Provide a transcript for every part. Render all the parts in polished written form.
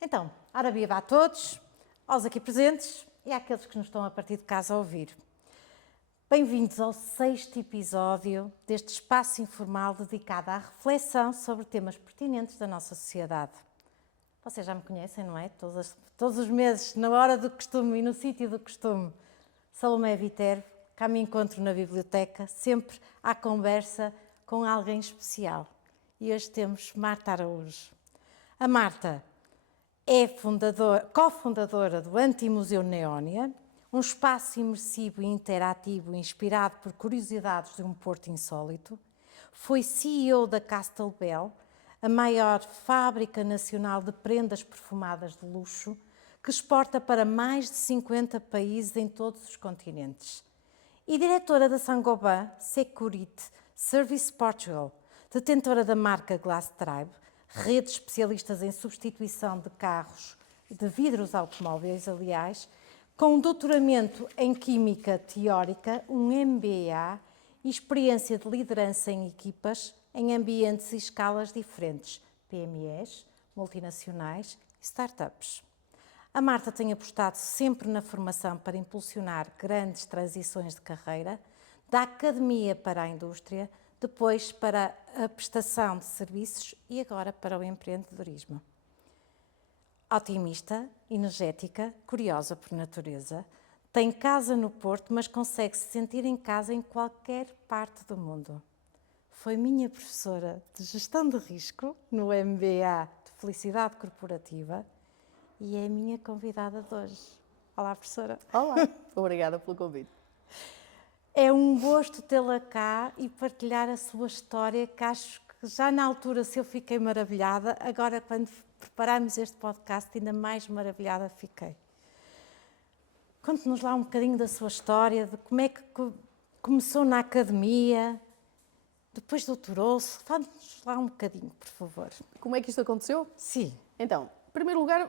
Então, ora viva a todos, aos aqui presentes e àqueles que nos estão a partir de casa a ouvir. Bem-vindos ao 6º episódio deste espaço informal dedicado à reflexão sobre temas pertinentes da nossa sociedade. Vocês já me conhecem, não é? Todos os meses, na hora do costume e no sítio do costume. Salomé Viterbo, cá me encontro na biblioteca, sempre à conversa com alguém especial. E hoje temos Marta Araújo. A Marta é cofundadora do Antimuseu Neónia, um espaço imersivo e interativo inspirado por curiosidades de um Porto insólito. Foi CEO da Castle Bell, a maior fábrica nacional de prendas perfumadas de luxo, que exporta para mais de 50 países em todos os continentes. E diretora da Saint-Gobain Security Service Portugal, detentora da marca Glass Tribe, rede de especialistas em substituição de carros de vidros automóveis, aliás, com um doutoramento em Química Teórica, um MBA e experiência de liderança em equipas em ambientes e escalas diferentes, PMEs, multinacionais e startups. A Marta tem apostado sempre na formação para impulsionar grandes transições de carreira, da academia para a indústria, depois para a prestação de serviços e agora para o empreendedorismo. Otimista, energética, curiosa por natureza, tem casa no Porto, mas consegue se sentir em casa em qualquer parte do mundo. Foi minha professora de Gestão de Risco no MBA de Felicidade Corporativa e é a minha convidada de hoje. Olá, professora. Olá, obrigada pelo convite. É um gosto tê-la cá e partilhar a sua história, que acho que já na altura se eu fiquei maravilhada, agora quando preparámos este podcast ainda mais maravilhada fiquei. Conte-nos lá um bocadinho da sua história, de como é que começou na academia, depois doutorou-se. Fale-nos lá um bocadinho, por favor. Como é que isto aconteceu? Sim. Então, em primeiro lugar,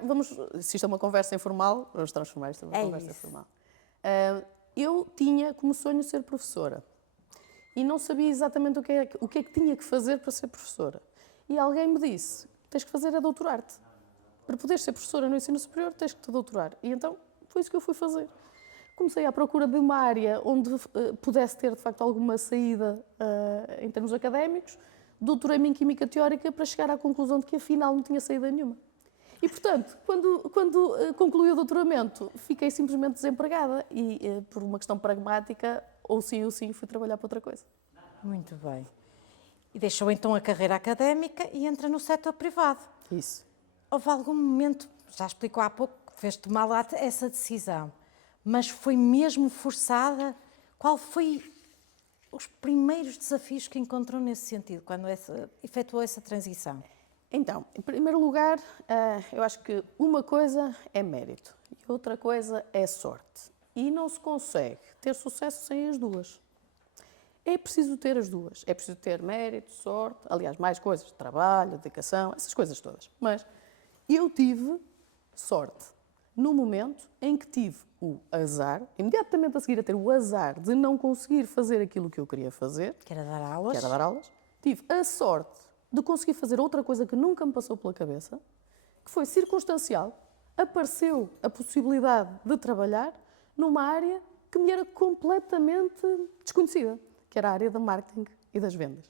se isto é uma conversa informal, vamos transformar isto numa conversa informal. Eu tinha como sonho ser professora e não sabia exatamente o que é que tinha que fazer para ser professora. E alguém me disse, tens que fazer é doutorar-te. Para poderes ser professora no ensino superior, tens que te doutorar. E então, foi isso que eu fui fazer. Comecei à procura de uma área onde pudesse ter, de facto, alguma saída em termos académicos. Doutorei-me em Química Teórica para chegar à conclusão de que, afinal, não tinha saída nenhuma. E, portanto, quando concluí o doutoramento, fiquei simplesmente desempregada e, por uma questão pragmática, ou sim, fui trabalhar para outra coisa. Muito bem. E deixou então a carreira académica e entra no setor privado. Isso. Houve algum momento, já explicou há pouco, que fez tomar lá essa decisão, mas foi mesmo forçada? Qual foi os primeiros desafios que encontrou nesse sentido, quando efetuou essa transição? Então, em primeiro lugar, eu acho que uma coisa é mérito e outra coisa é sorte. E não se consegue ter sucesso sem as duas. É preciso ter as duas. É preciso ter mérito, sorte, aliás, mais coisas, trabalho, dedicação, essas coisas todas. Mas eu tive sorte no momento em que tive o azar, imediatamente a seguir a ter o azar de não conseguir fazer aquilo que eu queria fazer, Que era dar aulas. tive a sorte de conseguir fazer outra coisa que nunca me passou pela cabeça, que foi circunstancial. Apareceu a possibilidade de trabalhar numa área que me era completamente desconhecida, que era a área do marketing e das vendas.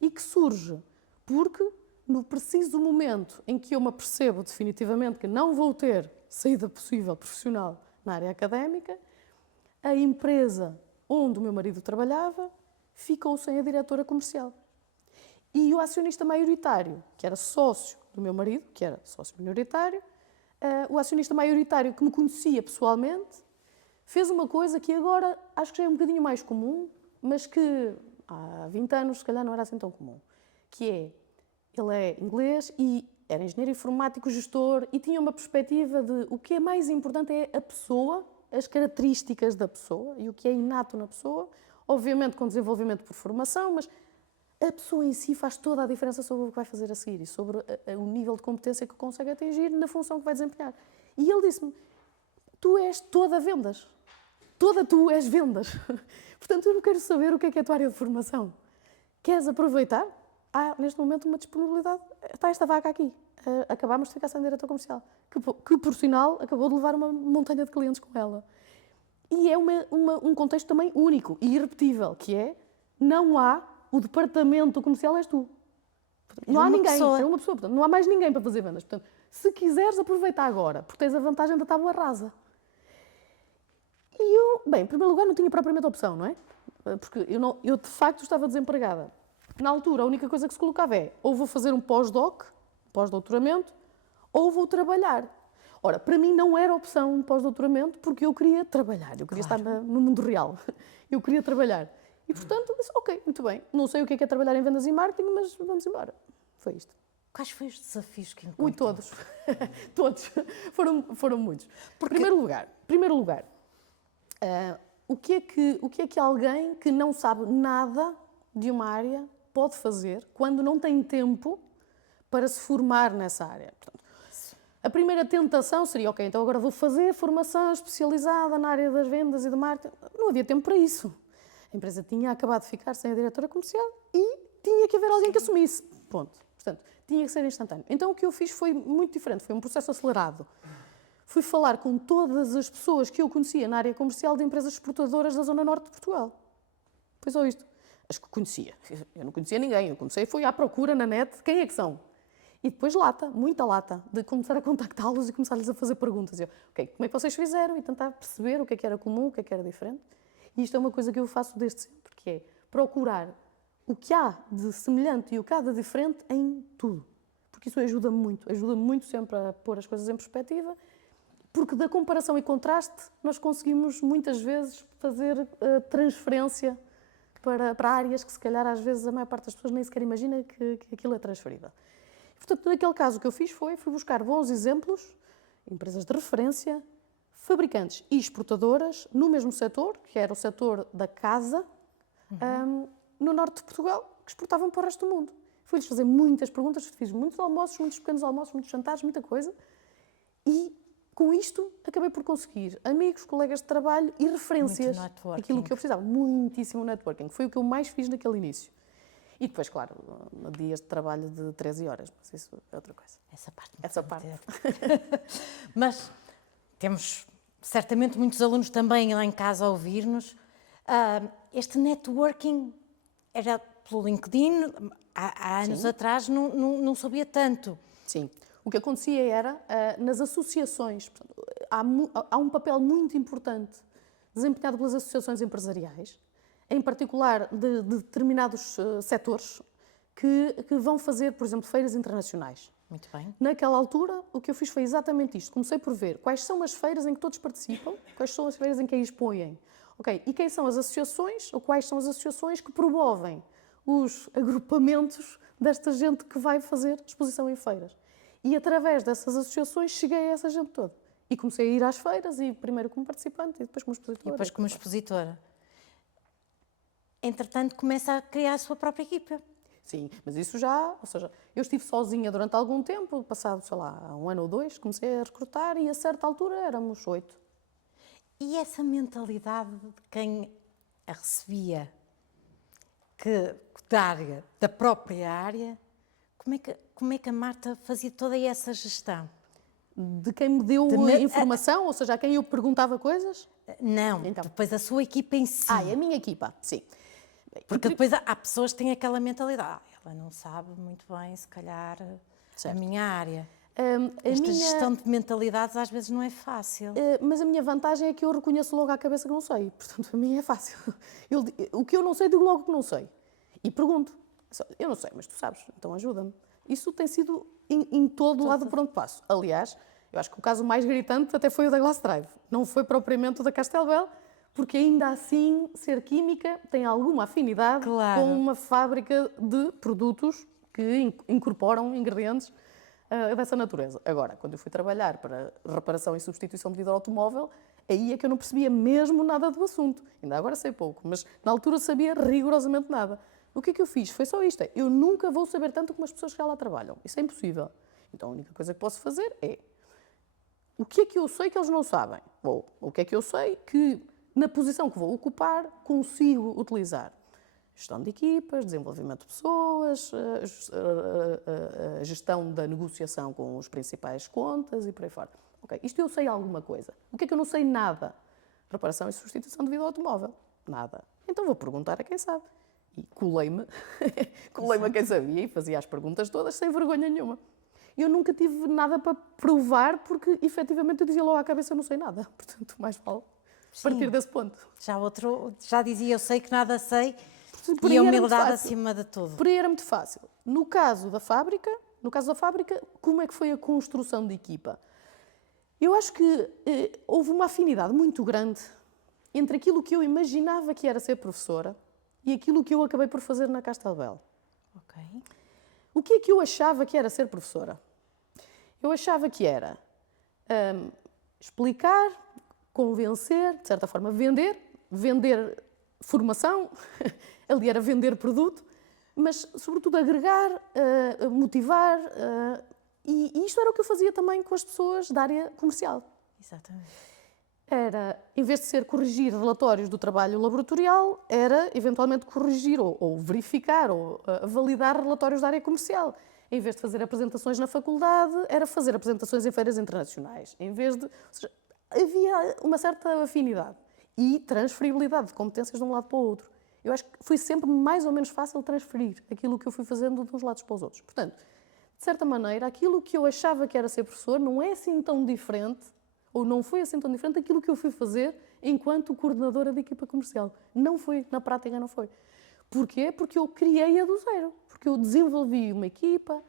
E que surge porque, no preciso momento em que eu me apercebo definitivamente que não vou ter saída possível profissional na área académica, a empresa onde o meu marido trabalhava ficou sem a diretora comercial. E o acionista maioritário, que era sócio do meu marido, que era sócio minoritário, o acionista maioritário que me conhecia pessoalmente, fez uma coisa que agora acho que já é um bocadinho mais comum, mas que há 20 anos se calhar não era assim tão comum, que é, ele é inglês e era engenheiro informático, gestor, e tinha uma perspectiva de o que é mais importante é a pessoa, as características da pessoa e o que é inato na pessoa, obviamente com desenvolvimento por formação, mas a pessoa em si faz toda a diferença sobre o que vai fazer a seguir e sobre o nível de competência que consegue atingir na função que vai desempenhar. E ele disse-me, tu és toda vendas. Toda tu és vendas. Portanto, eu não quero saber o que é a tua área de formação. Queres aproveitar? há neste momento uma disponibilidade, está esta vaga aqui. Acabámos de ficar sem diretor comercial, que por sinal acabou de levar uma montanha de clientes com ela. E é um contexto também único e irrepetível, que é, não há o departamento comercial, és tu. Não há ninguém, é uma pessoa, portanto, não há mais ninguém para fazer vendas. Portanto, se quiseres, aproveita agora, porque tens a vantagem da tábua rasa. E eu, bem, em primeiro lugar, não tinha propriamente opção, não é? Porque eu de facto estava desempregada. Na altura, a única coisa que se colocava é, ou vou fazer um pós-doc, pós-doutoramento, ou vou trabalhar. Ora, para mim não era opção um pós-doutoramento, porque eu queria trabalhar, eu queria estar no mundo real. Eu queria trabalhar. E, portanto, disse, ok, muito bem, não sei o que é trabalhar em vendas e marketing, mas vamos embora. Foi isto. Quais foram os desafios que encontrou? Ui, todos. Todos. Foram muitos. Porque... Primeiro lugar, o que é que alguém que não sabe nada de uma área pode fazer quando não tem tempo para se formar nessa área? Portanto, a primeira tentação seria, ok, então agora vou fazer formação especializada na área das vendas e do marketing. Não havia tempo para isso. A empresa tinha acabado de ficar sem a diretora comercial e tinha que haver alguém que assumisse. Ponto. Portanto, tinha que ser instantâneo. Então o que eu fiz foi muito diferente, foi um processo acelerado. Fui falar com todas as pessoas que eu conhecia na área comercial de empresas exportadoras da Zona Norte de Portugal. Foi só isto. As que conhecia. Eu não conhecia ninguém. Eu comecei, fui à procura na net, quem é que são? E depois muita lata, de começar a contactá-los e começar-lhes a fazer perguntas. Eu, ok, como é que vocês fizeram? E tentar perceber o que é que era comum, o que é que era diferente. E isto é uma coisa que eu faço desde sempre, que é procurar o que há de semelhante e o que há de diferente em tudo. Porque isso ajuda-me muito sempre a pôr as coisas em perspectiva, porque da comparação e contraste nós conseguimos muitas vezes fazer transferência para áreas que se calhar às vezes a maior parte das pessoas nem sequer imagina que aquilo é transferível. Portanto, naquele caso o que eu fiz fui buscar bons exemplos, empresas de referência, fabricantes e exportadoras no mesmo setor, que era o setor da casa, no norte de Portugal, que exportavam para o resto do mundo. Fui-lhes fazer muitas perguntas, fiz muitos almoços, muitos pequenos almoços, muitos jantares, muita coisa. E com isto acabei por conseguir amigos, colegas de trabalho e referências. Aquilo que eu precisava. Muitíssimo networking. Foi o que eu mais fiz naquele início. E depois, claro, dias de trabalho de 13 horas, mas isso é outra coisa. Essa parte. Mas temos certamente muitos alunos também lá em casa a ouvir-nos. Este networking era pelo LinkedIn, há anos atrás não sabia tanto. Sim. O que acontecia era, nas associações, portanto, há um papel muito importante desempenhado pelas associações empresariais, em particular de determinados setores, que vão fazer, por exemplo, feiras internacionais. Muito bem. Naquela altura, o que eu fiz foi exatamente isto. Comecei por ver quais são as feiras em que todos participam, quais são as feiras em que aí expõem. Okay. E quem são as associações, ou quais são as associações que promovem os agrupamentos desta gente que vai fazer exposição em feiras. E através dessas associações cheguei a essa gente toda. E comecei a ir às feiras, e primeiro como participante e depois como expositora. E depois como expositora. Entretanto, começa a criar a sua própria equipa. Sim, mas isso ou seja, eu estive sozinha durante algum tempo, passado, sei lá, 1 ano ou 2, comecei a recrutar e a certa altura éramos 8. E essa mentalidade de quem a recebia, da própria área, como é que a Marta fazia toda essa gestão? De quem me deu informação, ou seja, a quem eu perguntava coisas? Não, então, depois a sua equipa em si. A minha equipa, sim. Porque depois há pessoas que têm aquela mentalidade, ela não sabe muito bem, se calhar, a minha área. Esta gestão de mentalidades às vezes não é fácil. Mas a minha vantagem é que eu reconheço logo à cabeça que não sei, portanto, a mim é fácil. O que eu não sei, digo logo que não sei. E pergunto, eu não sei, mas tu sabes, então ajuda-me. Isso tem sido em todo o lado por onde passo. Aliás, eu acho que o caso mais gritante até foi o da Glass Drive. Não foi propriamente o da Castelbel, porque ainda assim ser química tem alguma afinidade com uma fábrica de produtos que incorporam ingredientes dessa natureza. Agora, quando eu fui trabalhar para reparação e substituição de vidro automóvel, aí é que eu não percebia mesmo nada do assunto. Ainda agora sei pouco, mas na altura sabia rigorosamente nada. O que é que eu fiz? Foi só isto. Eu nunca vou saber tanto como as pessoas que já lá trabalham. Isso é impossível. Então a única coisa que posso fazer é o que é que eu sei que eles não sabem? Ou o que é que eu sei que, na posição que vou ocupar, consigo utilizar? Gestão de equipas, desenvolvimento de pessoas, a gestão da negociação com os principais contas e por aí fora. Ok, isto eu sei alguma coisa. O que é que eu não sei? Nada. Reparação e substituição de vidro automóvel. Nada. Então vou perguntar a quem sabe. E colei-me a quem sabia e fazia as perguntas todas sem vergonha nenhuma. Eu nunca tive nada para provar porque, efetivamente, eu dizia logo à cabeça, eu não sei nada. Portanto, mais vale partir desse ponto. Já dizia, eu sei que nada sei, Por e a aí era muito humildade fácil. acima de tudo. Por aí era muito fácil. No caso da fábrica, como é que foi a construção de equipa? Eu acho que houve uma afinidade muito grande entre aquilo que eu imaginava que era ser professora e aquilo que eu acabei por fazer na Castelbel. Ok. O que é que eu achava que era ser professora? Eu achava que era explicar, convencer, de certa forma vender formação, ali era vender produto, mas sobretudo agregar, motivar, e isto era o que eu fazia também com as pessoas da área comercial. Exatamente. Era, em vez de ser corrigir relatórios do trabalho laboratorial, era eventualmente corrigir ou verificar ou validar relatórios da área comercial. Em vez de fazer apresentações na faculdade, era fazer apresentações em feiras internacionais. Ou seja, havia uma certa afinidade e transferibilidade de competências de um lado para o outro. Eu acho que foi sempre mais ou menos fácil transferir aquilo que eu fui fazendo de uns lados para os outros. Portanto, de certa maneira, aquilo que eu achava que era ser professor não é assim tão diferente, ou não foi assim tão diferente daquilo que eu fui fazer enquanto coordenadora de equipa comercial. Não foi, na prática não foi. Porquê? Porque eu criei-a do zero. Porque eu desenvolvi uma equipa,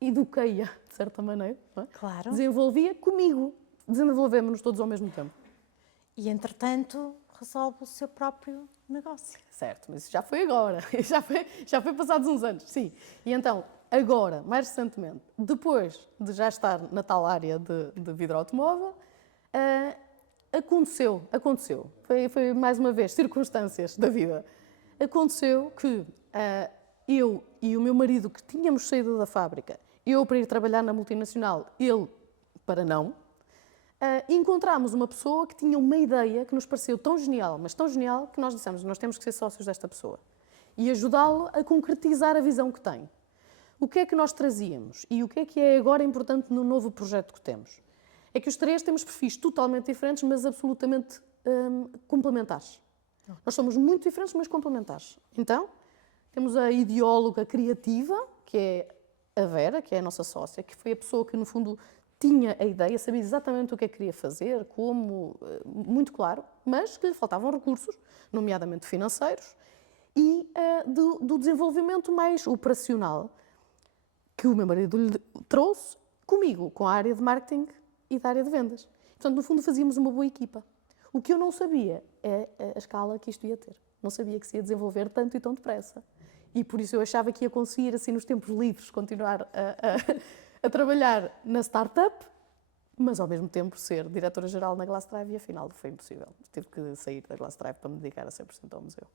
eduquei-a, de certa maneira. Não é? Claro. Desenvolvia comigo. Desenvolvemos-nos todos ao mesmo tempo. E, entretanto, resolve o seu próprio negócio. Certo, mas isso já foi agora. Já foi passados uns anos, sim. E então, agora, mais recentemente, depois de já estar na tal área de vidro automóvel, aconteceu. Foi mais uma vez circunstâncias da vida. Aconteceu que eu e o meu marido, que tínhamos saído da fábrica, eu para ir trabalhar na multinacional, ele para não, encontramos uma pessoa que tinha uma ideia que nos pareceu tão genial, mas tão genial, que nós dissemos, nós temos que ser sócios desta pessoa e ajudá-lo a concretizar a visão que tem. O que é que nós trazíamos e o que é agora importante no novo projeto que temos? É que os três temos perfis totalmente diferentes, mas absolutamente complementares. Nós somos muito diferentes, mas complementares. Então, temos a ideóloga criativa, que é a Vera, que é a nossa sócia, que foi a pessoa que, no fundo, tinha a ideia, sabia exatamente o que é que queria fazer, como, muito claro, mas que lhe faltavam recursos, nomeadamente financeiros, e do desenvolvimento mais operacional, que o meu marido lhe trouxe comigo, com a área de marketing e da área de vendas. Portanto, no fundo, fazíamos uma boa equipa. O que eu não sabia é a escala que isto ia ter. Não sabia que se ia desenvolver tanto e tão depressa. E por isso eu achava que ia conseguir, assim, nos tempos livres, continuar a trabalhar na startup, mas ao mesmo tempo ser diretora-geral na Glass Drive, e afinal foi impossível. Tive que sair da Glass Drive para me dedicar a 100% ao museu.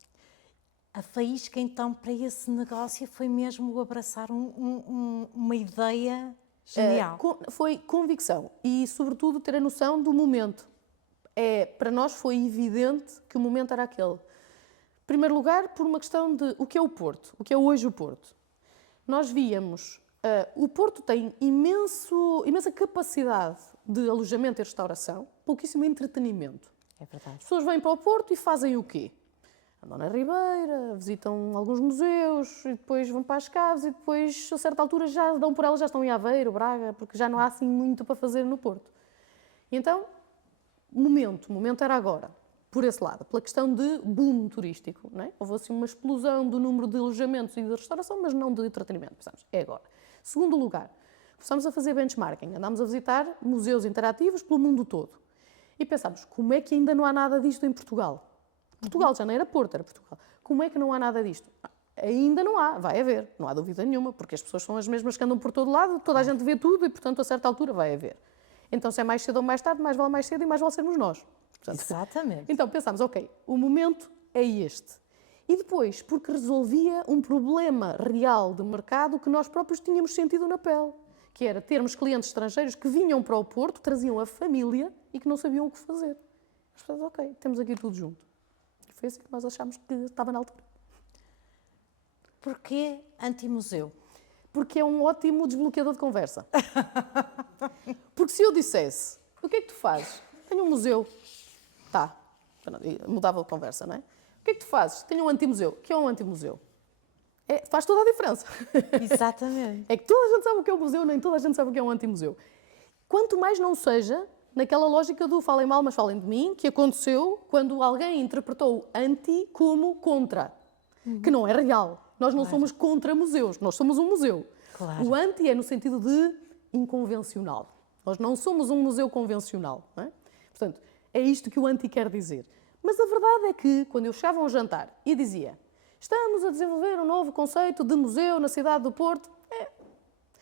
A faísca, então, para esse negócio foi mesmo abraçar uma ideia genial. Foi convicção e, sobretudo, ter a noção do momento. Para nós foi evidente que o momento era aquele. Em primeiro lugar, por uma questão de o que é o Porto, o que é hoje o Porto. Nós víamos, o Porto tem imensa capacidade de alojamento e restauração, pouquíssimo entretenimento. É verdade. As pessoas vêm para o Porto e fazem o quê? Andam na Ribeira, visitam alguns museus, e depois vão para as caves, e depois, a certa altura, já dão por elas, já estão em Aveiro, Braga, porque já não há assim muito para fazer no Porto. E então, o momento era agora, por esse lado, pela questão de boom turístico. Não é? Houve assim uma explosão do número de alojamentos e de restauração, mas não de entretenimento. Pensamos, é agora. Segundo lugar, começámos a fazer benchmarking, andámos a visitar museus interativos pelo mundo todo. E pensámos, como é que ainda não há nada disto em Portugal? Portugal já não era Porto, era Portugal. Como é que não há nada disto? Ainda não há, vai haver, não há dúvida nenhuma, porque as pessoas são as mesmas que andam por todo lado, toda a gente vê tudo e, portanto, a certa altura vai haver. Então, se é mais cedo ou mais tarde, mais vale mais cedo e mais vale sermos nós. Portanto, exatamente. Então, pensámos, ok, o momento é este. E depois, porque resolvia um problema real de mercado que nós próprios tínhamos sentido na pele, que era termos clientes estrangeiros que vinham para o Porto, traziam a família e que não sabiam o que fazer. Nós pensamos, ok, temos aqui tudo junto. E foi assim que nós achámos que estava na altura. porquê anti-museu? Porque é um ótimo desbloqueador de conversa. Porque se eu dissesse, o que é que tu fazes? Tenho um museu. Tá, mudava a conversa, não é? O que é que tu fazes? Tenho um antimuseu. O que é um antimuseu? Faz toda a diferença. Exatamente. É que toda a gente sabe o que é um museu, nem toda a gente sabe o que é um antimuseu. Quanto mais não seja naquela lógica do falem mal, mas falem de mim, que aconteceu quando alguém interpretou anti como contra, que não é real. Nós não somos contra museus, nós somos um museu. Claro. O anti é no sentido de inconvencional. Nós não somos um museu convencional. Não é? Portanto, é isto que o anti quer dizer. Mas a verdade é que, quando eu chegava a um jantar e dizia estamos a desenvolver um novo conceito de museu na cidade do Porto,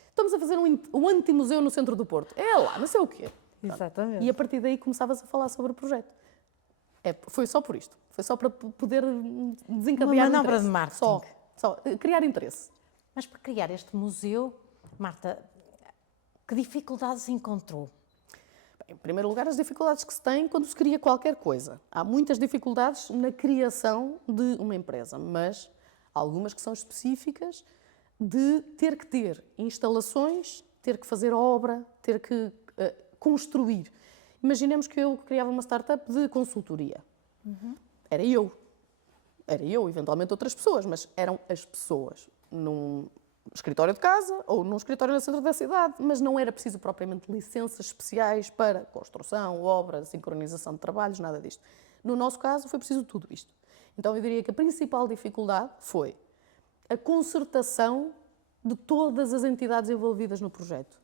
estamos a fazer um anti-museu no centro do Porto. É lá, não sei o quê. Exatamente. E a partir daí começavas a falar sobre o projeto. Foi só por isto. Foi só para poder desencadear Uma manobra interesse. de marketing. Só criar interesse. Mas para criar este museu, Marta, que dificuldades encontrou? Bem, em primeiro lugar, as dificuldades que se tem quando se cria qualquer coisa. Há muitas dificuldades na criação de uma empresa, mas há algumas que são específicas de ter que ter instalações, ter que fazer obra, ter que construir. Imaginemos que eu criava uma startup de consultoria. Era eu, eventualmente outras pessoas, mas eram as pessoas num escritório de casa ou num escritório no centro da cidade, mas não era preciso propriamente licenças especiais para construção, obra, sincronização de trabalhos, nada disto. No nosso caso foi preciso tudo isto. Então eu diria que a principal dificuldade foi a concertação de todas as entidades envolvidas no projeto.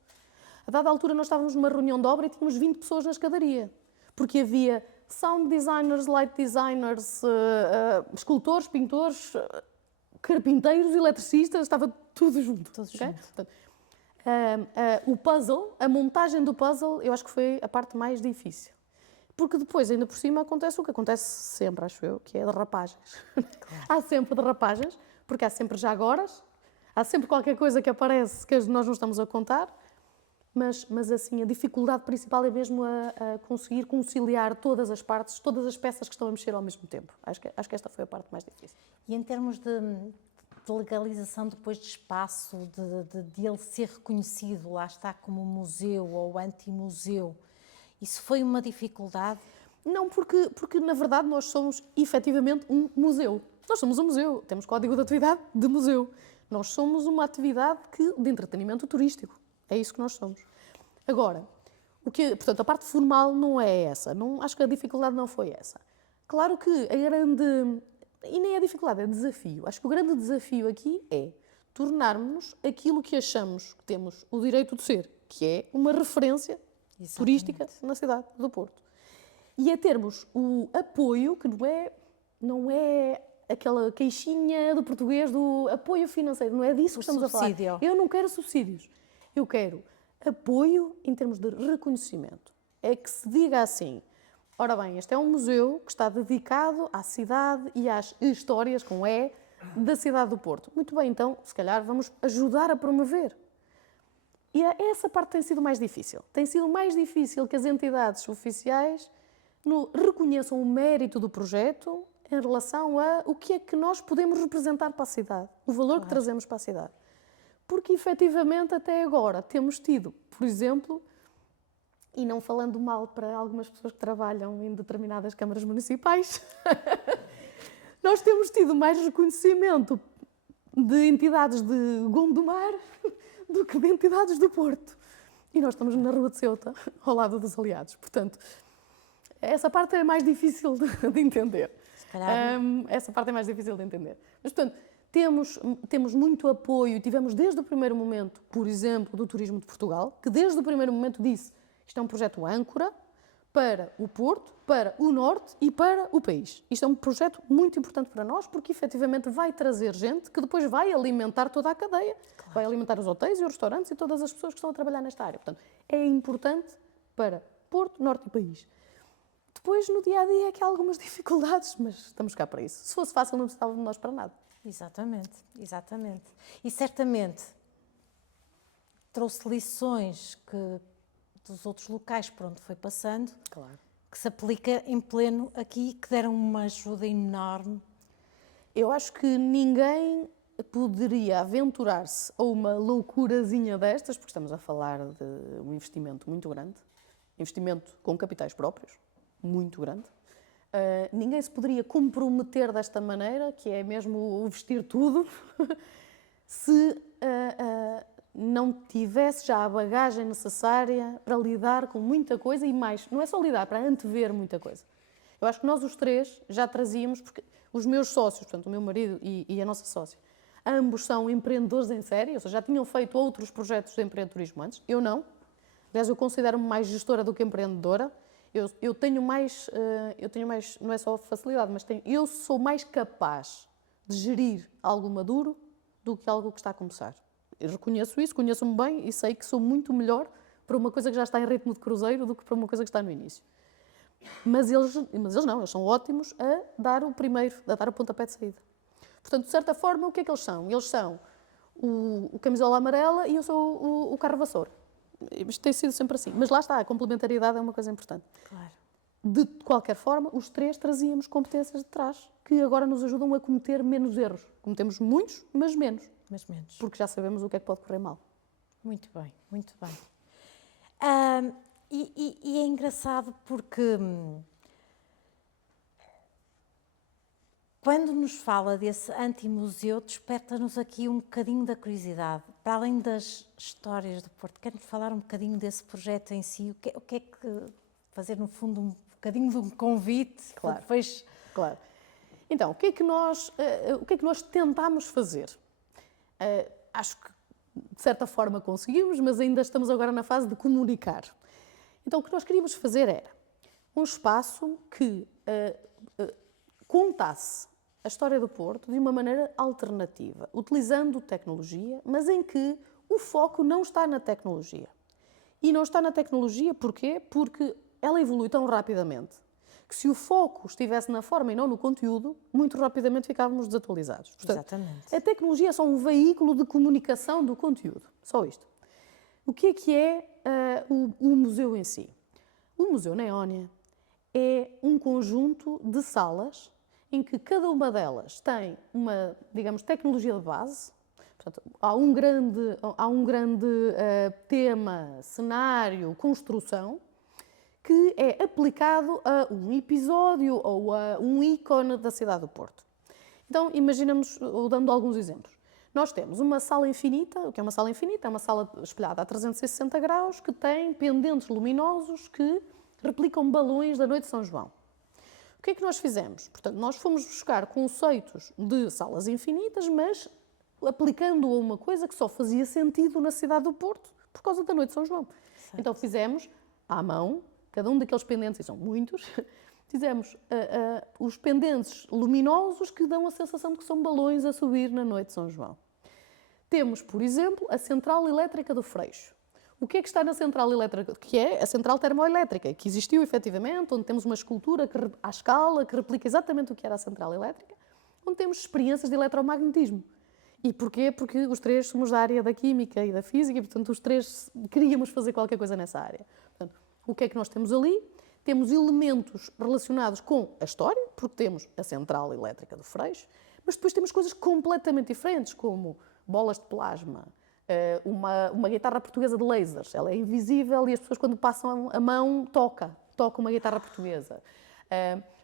A dada altura nós estávamos numa reunião de obra e tínhamos 20 pessoas na escadaria, porque havia sound designers, light designers, escultores, pintores, carpinteiros, eletricistas, estava tudo junto. Tudo okay? junto. Portanto, o puzzle, a montagem do puzzle, eu acho que foi a parte mais difícil. Porque depois, ainda por cima, acontece o que acontece sempre, acho eu, que é derrapagens. Claro. Há sempre derrapagens, porque há sempre já agoras, há sempre qualquer coisa que aparece que nós não estamos a contar, mas assim, a dificuldade principal é mesmo a conseguir conciliar todas as partes, todas as peças que estão a mexer ao mesmo tempo. Acho que esta foi a parte mais difícil. E em termos de legalização depois de espaço, de ele ser reconhecido, lá está, como museu ou anti-museu, isso foi uma dificuldade? Não, porque na verdade nós somos efetivamente um museu. Nós somos um museu, temos código de atividade de museu. Nós somos uma atividade de entretenimento turístico. É isso que nós somos. Agora, portanto, a parte formal não é essa. Acho que a dificuldade não foi essa. Claro que a grande... E nem é dificuldade, é desafio. Acho que o grande desafio aqui é tornarmos-nos aquilo que achamos que temos o direito de ser, que é uma referência turística na cidade do Porto. E é termos o apoio, que não é aquela queixinha do português do apoio financeiro, não é disso que estamos a falar. Eu não quero subsídios. Eu quero apoio em termos de reconhecimento. É que se diga assim, ora bem, este é um museu que está dedicado à cidade e às histórias, com E, da cidade do Porto. Muito bem, então, se calhar vamos ajudar a promover. E essa parte tem sido mais difícil. Tem sido mais difícil que as entidades oficiais reconheçam o mérito do projeto em relação a o que é que nós podemos representar para a cidade, o valor que trazemos para a cidade. Porque, efetivamente, até agora temos tido, por exemplo, e não falando mal para algumas pessoas que trabalham em determinadas câmaras municipais, nós temos tido mais reconhecimento de entidades de Gondomar do que de entidades do Porto. E nós estamos na Rua de Ceuta, ao lado dos aliados. Portanto, essa parte é mais difícil de entender. Essa parte é mais difícil de entender. Mas, portanto, temos muito apoio, tivemos desde o primeiro momento, por exemplo, do Turismo de Portugal, que desde o primeiro momento disse isto é um projeto âncora para o Porto, para o Norte e para o país. Isto é um projeto muito importante para nós porque efetivamente vai trazer gente que depois vai alimentar toda a cadeia, vai alimentar os hotéis e os restaurantes e todas as pessoas que estão a trabalhar nesta área. Portanto, é importante para Porto, Norte e país. Depois, no dia-a-dia, é que há algumas dificuldades, mas estamos cá para isso. Se fosse fácil, não precisávamos de nós para nada. Exatamente, exatamente. E certamente trouxe lições dos outros locais por onde foi passando, Claro. que se aplica em pleno aqui, que deram uma ajuda enorme. Eu acho que ninguém poderia aventurar-se a uma loucurazinha destas, porque estamos a falar de um investimento muito grande, investimento com capitais próprios, muito grande. Ninguém se poderia comprometer desta maneira, que é mesmo o vestir tudo, se não tivesse já a bagagem necessária para lidar com muita coisa e mais, não é só lidar, para antever muita coisa. Eu acho que nós os três já trazíamos, porque os meus sócios, portanto o meu marido e a nossa sócia, ambos são empreendedores em série, ou seja, já tinham feito outros projetos de empreendedorismo antes, eu não. Aliás, eu considero-me mais gestora do que empreendedora. Eu tenho mais, não é só facilidade, mas eu sou mais capaz de gerir algo maduro do que algo que está a começar. Eu reconheço isso, conheço-me bem e sei que sou muito melhor para uma coisa que já está em ritmo de cruzeiro do que para uma coisa que está no início. Mas eles não, eles são ótimos a dar o primeiro, a dar o pontapé de saída. Portanto, de certa forma, o que é que eles são? Eles são o camisola amarela e eu sou o carro vassoura. Isto tem sido sempre assim. Mas lá está, a complementariedade é uma coisa importante. Claro. De qualquer forma, os três trazíamos competências de trás que agora nos ajudam a cometer menos erros. Cometemos muitos, mas menos. Mas menos. Porque já sabemos o que é que pode correr mal. Muito bem, muito bem. E é engraçado porque quando nos fala desse antimuseu, desperta-nos aqui um bocadinho da curiosidade. Para além das histórias do Porto, quer-nos falar um bocadinho desse projeto em si? O que é que fazer, no fundo, um bocadinho de um convite? Claro. Depois... Claro. Então, o que é que nós tentámos fazer? Acho que, de certa forma, conseguimos, mas ainda estamos agora na fase de comunicar. Então, o que nós queríamos fazer era um espaço que contasse a história do Porto de uma maneira alternativa, utilizando tecnologia, mas em que o foco não está na tecnologia. E não está na tecnologia porquê? Porque ela evolui tão rapidamente que se o foco estivesse na forma e não no conteúdo, muito rapidamente ficávamos desatualizados. Portanto, exatamente. A tecnologia é só um veículo de comunicação do conteúdo. Só isto. O que é o museu em si? O Museu Neónia é um conjunto de salas em que cada uma delas tem uma, digamos, tecnologia de base. Portanto, há um grande tema, cenário, construção, que é aplicado a um episódio ou a um ícone da cidade do Porto. Então, imaginamos, dando alguns exemplos. Nós temos uma sala infinita. O que é uma sala infinita? É uma sala espelhada a 360 graus que tem pendentes luminosos que replicam balões da noite de São João. O que é que nós fizemos? Portanto, nós fomos buscar conceitos de salas infinitas, mas aplicando a uma coisa que só fazia sentido na cidade do Porto por causa da noite de São João. Certo. Então fizemos à mão, cada um daqueles pendentes, e são muitos, fizemos os pendentes luminosos que dão a sensação de que são balões a subir na noite de São João. Temos, por exemplo, a central elétrica do Freixo. O que é que está na central elétrica? Que é a central termoelétrica, que existiu efetivamente, onde temos uma escultura à escala que replica exatamente o que era a central elétrica, onde temos experiências de eletromagnetismo. E porquê? Porque os três somos da área da química e da física e, portanto, os três queríamos fazer qualquer coisa nessa área. Portanto, o que é que nós temos ali? Temos elementos relacionados com a história, porque temos a central elétrica do Freixo, mas depois temos coisas completamente diferentes, como bolas de plasma, uma guitarra portuguesa de lasers. Ela é invisível e as pessoas, quando passam a mão, tocam uma guitarra portuguesa.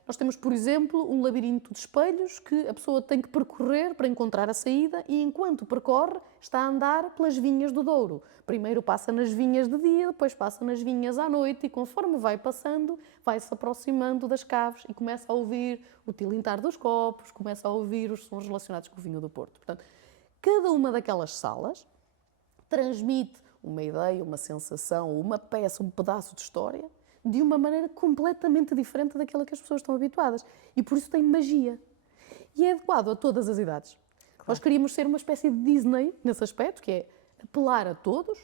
Nós temos, por exemplo, um labirinto de espelhos que a pessoa tem que percorrer para encontrar a saída e, enquanto percorre, está a andar pelas vinhas do Douro. Primeiro passa nas vinhas de dia, depois passa nas vinhas à noite e, conforme vai passando, vai-se aproximando das caves e começa a ouvir o tilintar dos copos, começa a ouvir os sons relacionados com o vinho do Porto. Portanto, cada uma daquelas salas transmite uma ideia, uma sensação, uma peça, um pedaço de história de uma maneira completamente diferente daquela que as pessoas estão habituadas. E por isso tem magia. E é adequado a todas as idades. Claro. Nós queríamos ser uma espécie de Disney nesse aspecto, que é apelar a todos.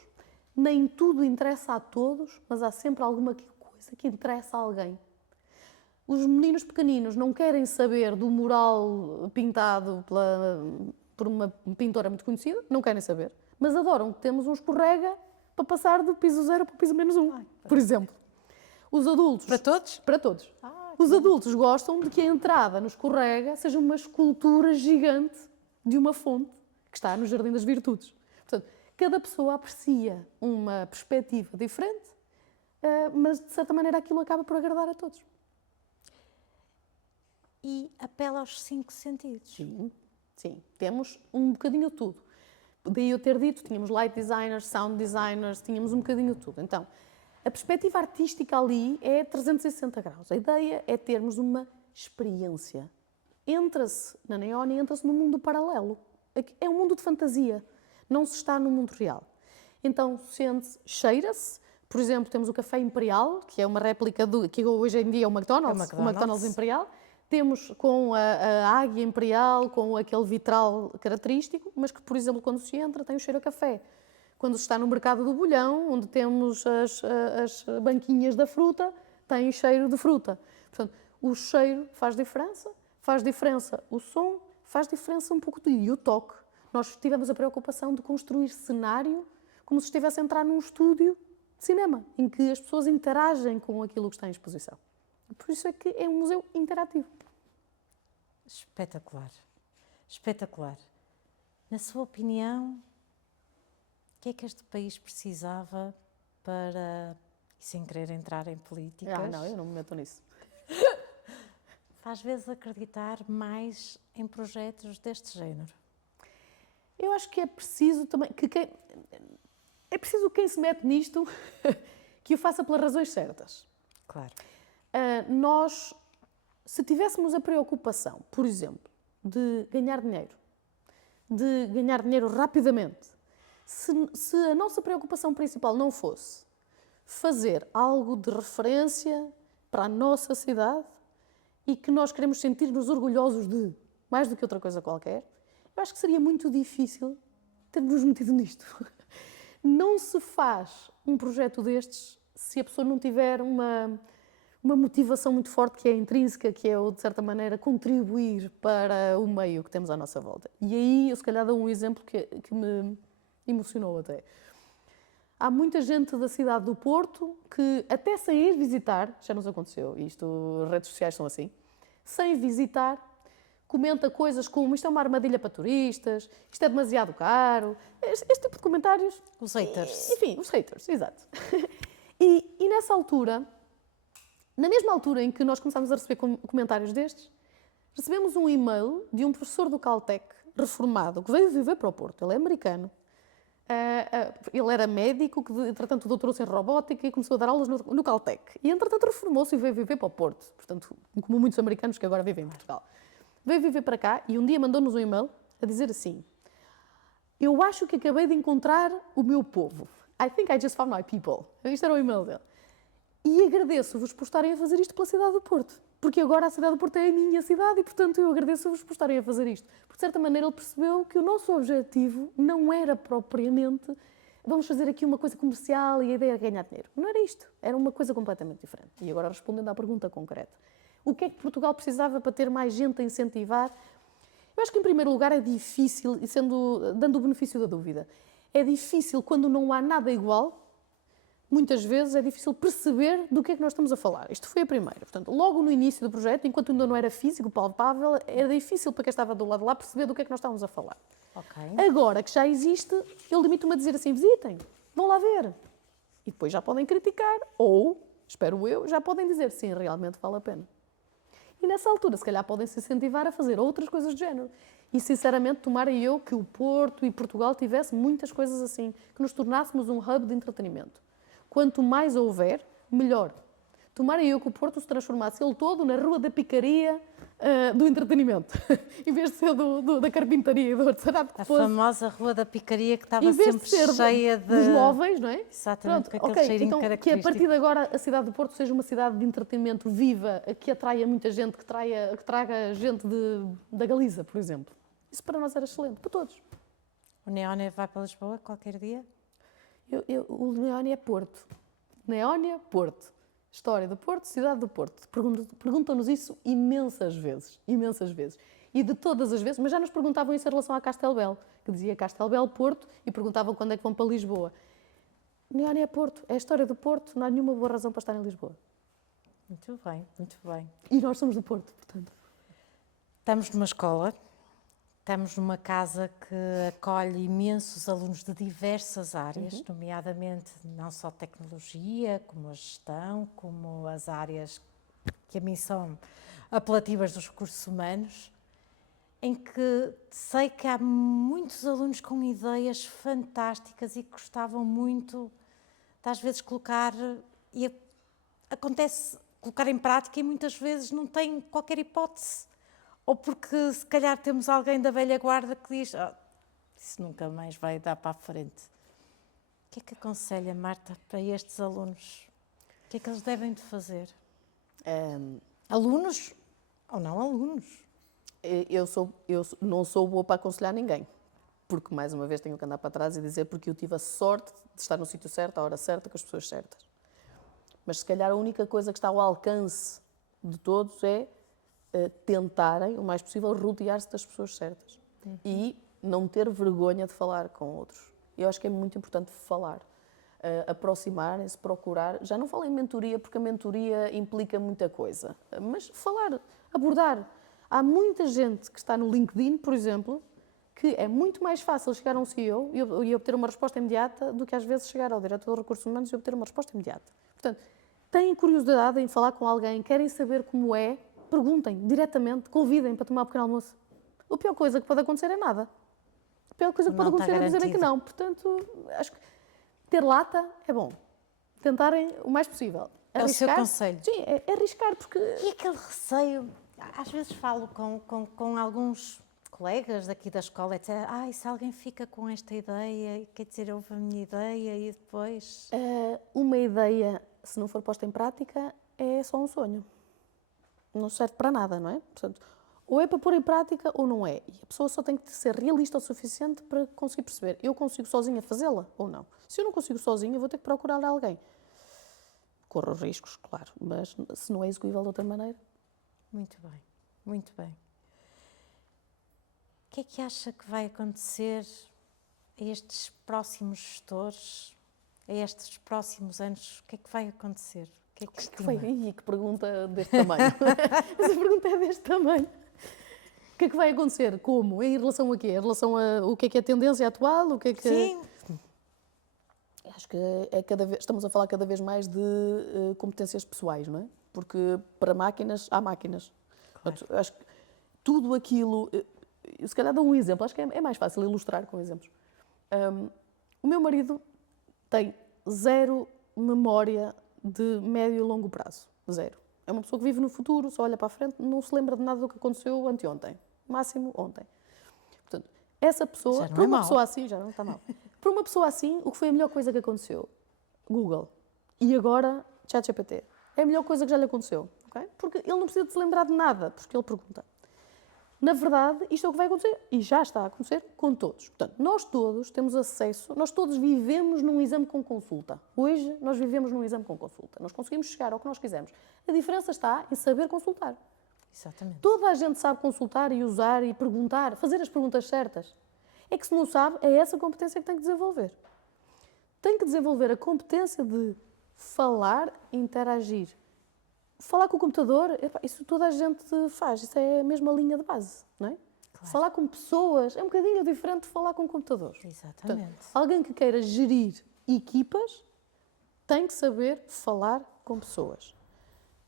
Nem tudo interessa a todos, mas há sempre alguma coisa que interessa a alguém. Os meninos pequeninos não querem saber do mural pintado por uma pintora muito conhecida, não querem saber, mas adoram que temos um escorrega para passar do piso 0 para o piso -1, por exemplo. Os adultos... Para todos? Para todos. Os adultos gostam de que a entrada no escorrega seja uma escultura gigante de uma fonte que está no Jardim das Virtudes. Portanto, cada pessoa aprecia uma perspectiva diferente, mas de certa maneira aquilo acaba por agradar a todos. E apela aos 5 sentidos. Sim, temos um bocadinho de tudo. Daí eu ter dito, tínhamos light designers, sound designers, tínhamos um bocadinho de tudo. Então, a perspectiva artística ali é 360 graus. A ideia é termos uma experiência. Entra-se na Neon e entra-se num mundo paralelo. É um mundo de fantasia. Não se está no mundo real. Então, sente-se, cheira-se. Por exemplo, temos o Café Imperial, que é uma réplica do que hoje em dia é o McDonald's. O McDonald's Imperial. Temos com a águia imperial, com aquele vitral característico, mas que, por exemplo, quando se entra, tem o cheiro a café. Quando se está no mercado do Bolhão, onde temos as banquinhas da fruta, tem cheiro de fruta. Portanto, o cheiro faz diferença o som, faz diferença um pouco e o toque. Nós tivemos a preocupação de construir cenário como se estivesse a entrar num estúdio de cinema, em que as pessoas interagem com aquilo que está em exposição. Por isso é que é um museu interativo. Espetacular. Espetacular. Na sua opinião, o que é que este país precisava para, e sem querer entrar em políticas, Não, eu não me meto nisso. às vezes acreditar mais em projetos deste género? Eu acho que é preciso também é preciso quem se mete nisto que o faça pelas razões certas. Claro. Nós, se tivéssemos a preocupação, por exemplo, de ganhar dinheiro rapidamente, se a nossa preocupação principal não fosse fazer algo de referência para a nossa cidade e que nós queremos sentir-nos orgulhosos de, mais do que outra coisa qualquer, eu acho que seria muito difícil termos metido nisto. Não se faz um projeto destes se a pessoa não tiver uma motivação muito forte que é intrínseca, que é, de certa maneira, contribuir para o meio que temos à nossa volta. E aí, eu se calhar dou um exemplo que me emocionou até. Há muita gente da cidade do Porto que, até sem ir visitar, já nos aconteceu, isto, redes sociais são assim, sem visitar, comenta coisas como isto é uma armadilha para turistas, isto é demasiado caro, este tipo de comentários. Os haters. Enfim, os haters, exato. E nessa altura, na mesma altura em que nós começámos a receber comentários destes, recebemos um e-mail de um professor do Caltech, reformado, que veio viver para o Porto. Ele é americano. Ele era médico, que entretanto doutorou-se em robótica e começou a dar aulas no Caltech. E entretanto reformou-se e veio viver para o Porto. Portanto, como muitos americanos que agora vivem em Portugal. Veio viver para cá e um dia mandou-nos um e-mail a dizer assim: eu acho que acabei de encontrar o meu povo. I think I just found my people. Isto era o e-mail dele. E agradeço-vos por estarem a fazer isto pela cidade do Porto. Porque agora a cidade do Porto é a minha cidade e, portanto, eu agradeço-vos por estarem a fazer isto. Porque, de certa maneira, ele percebeu que o nosso objetivo não era propriamente vamos fazer aqui uma coisa comercial e a ideia é ganhar dinheiro. Não era isto. Era uma coisa completamente diferente. E agora, respondendo à pergunta concreta. O que é que Portugal precisava para ter mais gente a incentivar? Eu acho que, em primeiro lugar, é difícil, e dando o benefício da dúvida, é difícil quando não há nada igual. Muitas vezes é difícil perceber do que é que nós estamos a falar. Isto foi a primeira. Portanto, logo no início do projeto, enquanto ainda não era físico, palpável, era difícil para quem estava do lado de lá perceber do que é que nós estávamos a falar. Okay. Agora que já existe, eu limito-me a dizer assim, visitem, vão lá ver. E depois já podem criticar, ou, espero eu, já podem dizer, sim, realmente vale a pena. E nessa altura, se calhar, podem se incentivar a fazer outras coisas do género. E, sinceramente, tomara eu que o Porto e Portugal tivessem muitas coisas assim, que nos tornássemos um hub de entretenimento. Quanto mais houver, melhor. Tomara eu que o Porto se transformasse ele todo na rua da picaria do entretenimento, em vez de ser da carpintaria e do artesanato. A famosa rua da picaria que estava em vez sempre de ser cheia dos móveis, não é? Exatamente, Pronto, com aquele cheirinho então, característico. que a partir de agora a cidade do Porto seja uma cidade de entretenimento viva, que atraia muita gente, que traga gente da Galiza, por exemplo. Isso para nós era excelente, para todos. O Neónia vai para Lisboa qualquer dia? O Neónia é Porto. Neónia, Porto. História do Porto, cidade do Porto. Perguntam-nos isso imensas vezes. E de todas as vezes, mas já nos perguntavam isso em relação a Castelbel, que dizia Castelbel, Porto, e perguntavam quando é que vão para Lisboa. Neónia é Porto, é a história do Porto, não há nenhuma boa razão para estar em Lisboa. Muito bem, muito bem. E nós somos do Porto, portanto. Estamos numa escola Estamos numa casa que acolhe imensos alunos de diversas áreas, nomeadamente não só tecnologia, como a gestão, como as áreas que a mim são apelativas dos recursos humanos, em que sei que há muitos alunos com ideias fantásticas e que gostavam muito de, às vezes, colocar, e acontece colocar em prática e muitas vezes não têm qualquer hipótese. Ou porque se calhar temos alguém da velha guarda que diz isso nunca mais vai dar para a frente. O que é que aconselha, Marta, para estes alunos? O que é que eles devem de fazer? Alunos ou não alunos? Eu não sou boa para aconselhar ninguém, porque mais uma vez tenho que andar para trás e dizer porque eu tive a sorte de estar no sítio certo, à hora certa, com as pessoas certas. Mas se calhar a única coisa que está ao alcance de todos é tentarem, o mais possível, rodear-se das pessoas certas. E não ter vergonha de falar com outros. Eu acho que é muito importante falar. Aproximarem-se, procurar. Já não falo em mentoria, porque a mentoria implica muita coisa. Mas falar, abordar. Há muita gente que está no LinkedIn, por exemplo, que é muito mais fácil chegar a um CEO e obter uma resposta imediata do que às vezes chegar ao diretor de recursos humanos e obter uma resposta imediata. Portanto, têm curiosidade em falar com alguém, querem saber como é, perguntem diretamente, convidem para tomar um pequeno almoço. A pior coisa que pode acontecer é nada. A pior coisa que pode acontecer é dizerem que não. Portanto, acho que ter lata é bom. Tentarem o mais possível. É o seu conselho? Sim, é arriscar, porque... E aquele receio, às vezes falo com alguns colegas daqui da escola, etc. Se alguém fica com esta ideia, quer dizer, houve a minha ideia e depois... Uma ideia, se não for posta em prática, é só um sonho. Não serve para nada, não é? Portanto, ou é para pôr em prática ou não é. E a pessoa só tem que ser realista o suficiente para conseguir perceber. Eu consigo sozinha fazê-la ou não? Se eu não consigo sozinha, vou ter que procurar alguém. Corro riscos, claro, mas se não é execuível de outra maneira... Muito bem, muito bem. O que é que acha que vai acontecer a estes próximos gestores, a estes próximos anos? O que é que vai acontecer? O que é que estima? Que pergunta deste tamanho. Essa pergunta é deste tamanho. O que é que vai acontecer? Como? Em relação a quê? Em relação a o que é a tendência atual? O que é que... Sim. Acho que estamos a falar cada vez mais de competências pessoais, não é? Porque para máquinas, há máquinas. Claro. Portanto, acho que tudo aquilo... Se calhar dou um exemplo, acho que é mais fácil ilustrar com exemplos. O meu marido tem zero memória de médio e longo prazo. Zero. É uma pessoa que vive no futuro, só olha para a frente, não se lembra de nada do que aconteceu anteontem. Máximo ontem. Portanto, essa pessoa, para uma pessoa assim, já não está mal. Para uma pessoa assim, o que foi a melhor coisa que aconteceu? Google. E agora, ChatGPT. É a melhor coisa que já lhe aconteceu. Okay? Porque ele não precisa de se lembrar de nada, porque ele pergunta. Na verdade, isto é o que vai acontecer, e já está a acontecer com todos. Portanto, nós todos temos acesso, nós todos vivemos num exame com consulta. Hoje, nós vivemos num exame com consulta. Nós conseguimos chegar ao que nós quisermos. A diferença está em saber consultar. Exatamente. Toda a gente sabe consultar e usar e perguntar, fazer as perguntas certas. É que se não sabe, é essa competência que tem que desenvolver. Tem que desenvolver a competência de falar e interagir. Falar com o computador, isso toda a gente faz, isso é a mesma linha de base, não é? Claro. Falar com pessoas é um bocadinho diferente de falar com computadores. Exatamente. Portanto, alguém que queira gerir equipas tem que saber falar com pessoas.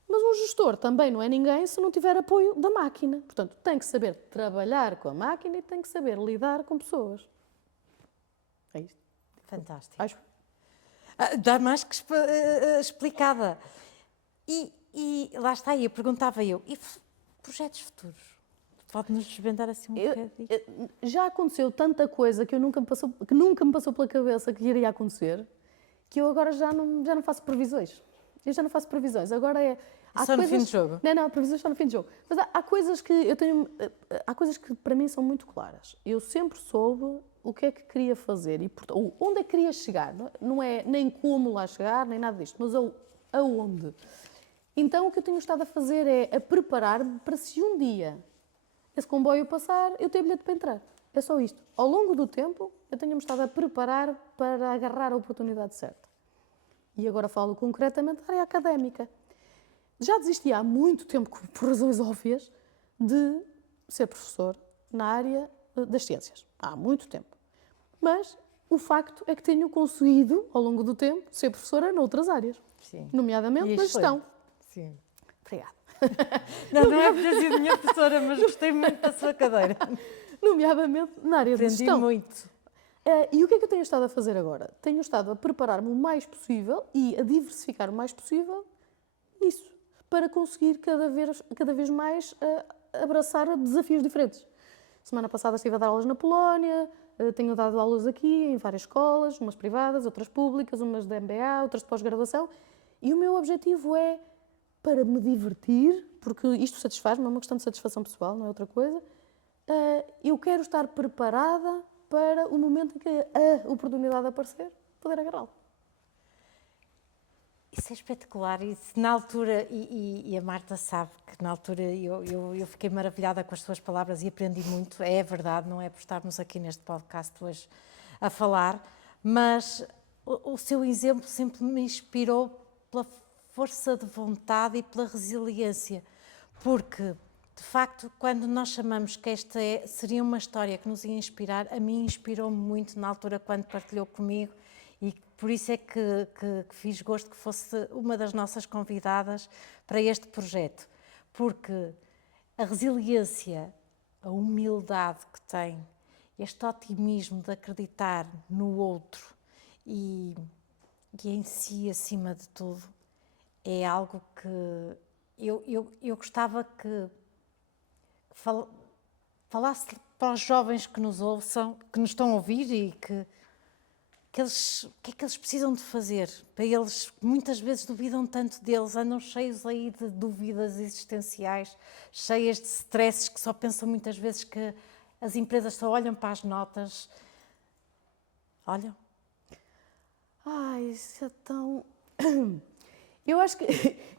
Mas um gestor também não é ninguém se não tiver apoio da máquina. Portanto, tem que saber trabalhar com a máquina e tem que saber lidar com pessoas. É isto. Fantástico. Acho. Dá mais que explicada. E lá está, eu perguntava e projetos futuros? Pode-nos desvendar assim um bocadinho? Já aconteceu tanta coisa que nunca me passou pela cabeça que iria acontecer, que eu agora já não faço previsões. Eu já não faço previsões. Agora é... Só no fim do jogo? Não, previsões só no fim do jogo. Mas há coisas que eu tenho... Há coisas que para mim são muito claras. Eu sempre soube o que é que queria fazer e onde é que queria chegar. Não é nem como lá chegar, nem nada disto, mas aonde. Então, o que eu tenho estado a fazer é a preparar-me para se um dia esse comboio passar, eu tenho bilhete para entrar. É só isto. Ao longo do tempo, eu tenho-me estado a preparar para agarrar a oportunidade certa. E agora falo concretamente da área académica. Já desisti há muito tempo, por razões óbvias, de ser professor na área das ciências, há muito tempo. Mas o facto é que tenho conseguido, ao longo do tempo, ser professora noutras áreas, Sim. nomeadamente E na gestão. Sim. Obrigada. Não é por ter sido minha professora, mas gostei muito da sua cadeira. Nomeadamente na área de Aprendi gestão. muito. E o que é que eu tenho estado a fazer agora? Tenho estado a preparar-me o mais possível e a diversificar o mais possível nisso, para conseguir cada vez mais abraçar desafios diferentes. Semana passada estive a dar aulas na Polónia, tenho dado aulas aqui em várias escolas, umas privadas, outras públicas, umas de MBA, outras de pós-graduação, e o meu objetivo é para me divertir, porque isto satisfaz-me, é uma questão de satisfação pessoal, não é outra coisa. Eu quero estar preparada para o momento em que a oportunidade aparecer, poder agarrá-la. Isso é espetacular. E se na altura, e a Marta sabe que na altura eu fiquei maravilhada com as suas palavras e aprendi muito. É verdade, não é por estarmos aqui neste podcast hoje a falar, mas o seu exemplo sempre me inspirou pela força de vontade e pela resiliência, porque de facto, quando nós chamamos que esta seria uma história que nos ia inspirar, a mim inspirou-me muito na altura quando partilhou comigo, e por isso é que fiz gosto que fosse uma das nossas convidadas para este projeto, porque a resiliência, a humildade que tem, este otimismo de acreditar no outro e em si acima de tudo, é algo que eu gostava que falasse para os jovens que nos ouçam, que nos estão a ouvir e que eles, o que é que eles precisam de fazer? Para eles, muitas vezes duvidam tanto deles, andam cheios aí de dúvidas existenciais, cheias de stresses, que só pensam muitas vezes que as empresas só olham para as notas. Olham? Ai, isso é tão... Eu acho que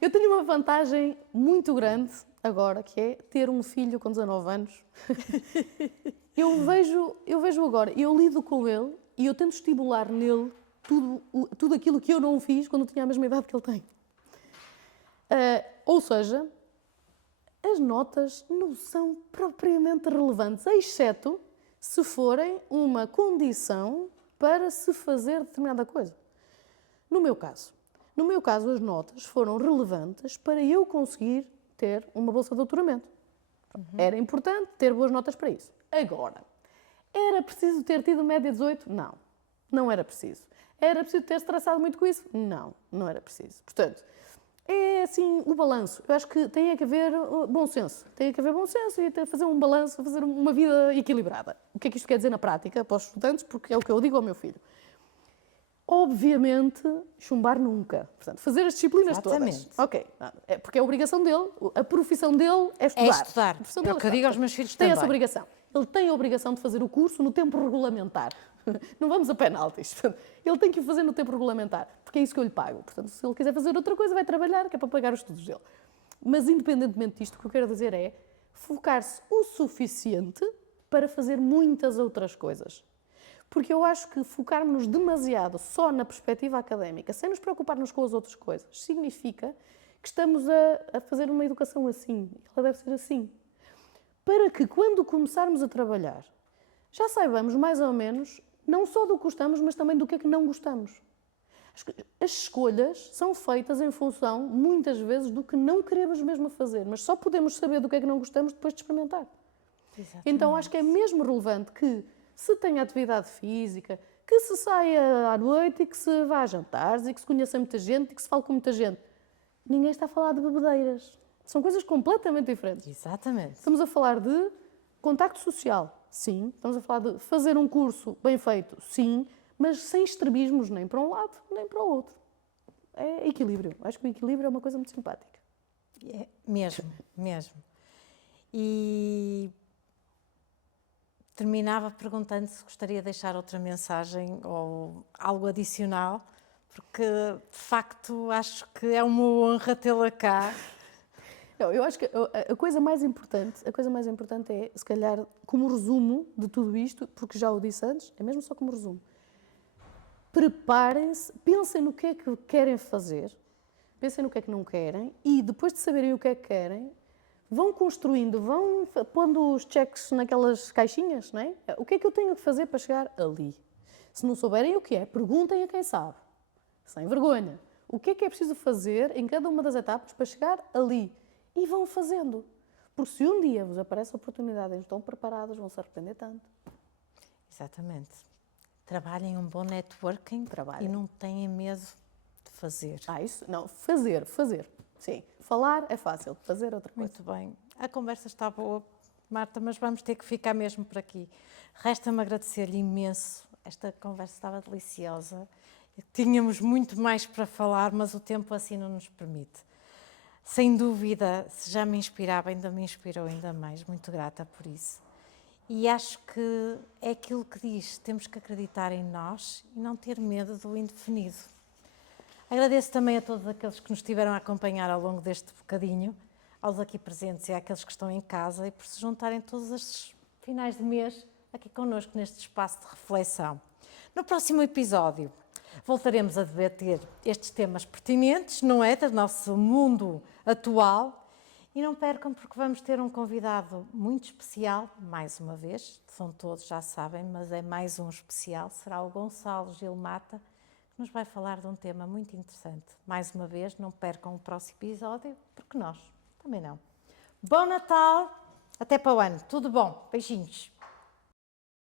eu tenho uma vantagem muito grande agora, que é ter um filho com 19 anos. Eu vejo agora, eu lido com ele e eu tento estimular nele tudo aquilo que eu não fiz quando tinha a mesma idade que ele tem. Ou seja, as notas não são propriamente relevantes, exceto se forem uma condição para se fazer determinada coisa. No meu caso, as notas foram relevantes para eu conseguir ter uma bolsa de doutoramento. Era importante ter boas notas para isso. Agora, era preciso ter tido média 18? Não, não era preciso. Era preciso ter estressado muito com isso? Não, não era preciso. Portanto, é assim o balanço. Eu acho que tem que haver bom senso. Tem que haver bom senso e fazer um balanço, fazer uma vida equilibrada. O que é que isto quer dizer na prática para os estudantes? Porque é o que eu digo ao meu filho. Obviamente, chumbar nunca. Portanto, fazer as disciplinas Exatamente. todas. Ok. É porque é a obrigação dele, a profissão dele é estudar. É estudar. É o que eu digo aos meus filhos tem também. essa obrigação. Ele tem a obrigação de fazer o curso no tempo regulamentar. Não vamos a penaltis. Ele tem que o fazer no tempo regulamentar, porque é isso que eu lhe pago. Portanto, se ele quiser fazer outra coisa, vai trabalhar, que é para pagar os estudos dele. Mas, independentemente disto, o que eu quero dizer é focar-se o suficiente para fazer muitas outras coisas. Porque eu acho que focarmos-nos demasiado só na perspectiva académica, sem nos preocuparmos com as outras coisas, significa que estamos a fazer uma educação assim. Ela deve ser assim. Para que, quando começarmos a trabalhar, já saibamos mais ou menos, não só do que gostamos, mas também do que é que não gostamos. As escolhas são feitas em função, muitas vezes, do que não queremos mesmo fazer, mas só podemos saber do que é que não gostamos depois de experimentar. Exatamente. Então, acho que é mesmo relevante que se tenha atividade física, que se saia à noite e que se vá a jantares e que se conheça muita gente e que se fale com muita gente. Ninguém está a falar de bebedeiras. São coisas completamente diferentes. Exatamente. Estamos a falar de contacto social, sim. Estamos a falar de fazer um curso bem feito, sim. Mas sem extremismos nem para um lado, nem para o outro. É equilíbrio. Acho que o equilíbrio é uma coisa muito simpática. É, mesmo, mesmo. E terminava perguntando se gostaria de deixar outra mensagem ou algo adicional, porque de facto acho que é uma honra tê-la cá. Não, eu acho que a coisa mais importante é, se calhar, como resumo de tudo isto, porque já o disse antes, é mesmo só como resumo. Preparem-se, pensem no que é que querem fazer, pensem no que é que não querem e depois de saberem o que é que querem, vão construindo, vão pondo os cheques naquelas caixinhas, não é? O que é que eu tenho que fazer para chegar ali? Se não souberem o que é, perguntem a quem sabe. Sem vergonha. O que é preciso fazer em cada uma das etapas para chegar ali? E vão fazendo. Porque se um dia vos aparece a oportunidade e não estão preparados, vão se arrepender tanto. Exatamente. Trabalhem um bom networking e não tenham medo de fazer. Isso? Não, fazer. Sim. Falar é fácil, fazer é outra coisa. Muito bem. A conversa está boa, Marta, mas vamos ter que ficar mesmo por aqui. Resta-me agradecer-lhe imenso. Esta conversa estava deliciosa. Tínhamos muito mais para falar, mas o tempo assim não nos permite. Sem dúvida, se já me inspirava, ainda me inspirou ainda mais. Muito grata por isso. E acho que é aquilo que diz, temos que acreditar em nós e não ter medo do indefinido. Agradeço também a todos aqueles que nos estiveram a acompanhar ao longo deste bocadinho, aos aqui presentes e àqueles que estão em casa e por se juntarem todos estes finais de mês aqui connosco neste espaço de reflexão. No próximo episódio voltaremos a debater estes temas pertinentes, não é, do nosso mundo atual. E não percam porque vamos ter um convidado muito especial, mais uma vez, são todos, já sabem, mas é mais um especial, será o Gonçalo Gil Mata, que nos vai falar de um tema muito interessante. Mais uma vez, não percam o próximo episódio, porque nós também não. Bom Natal, até para o ano, tudo bom, beijinhos.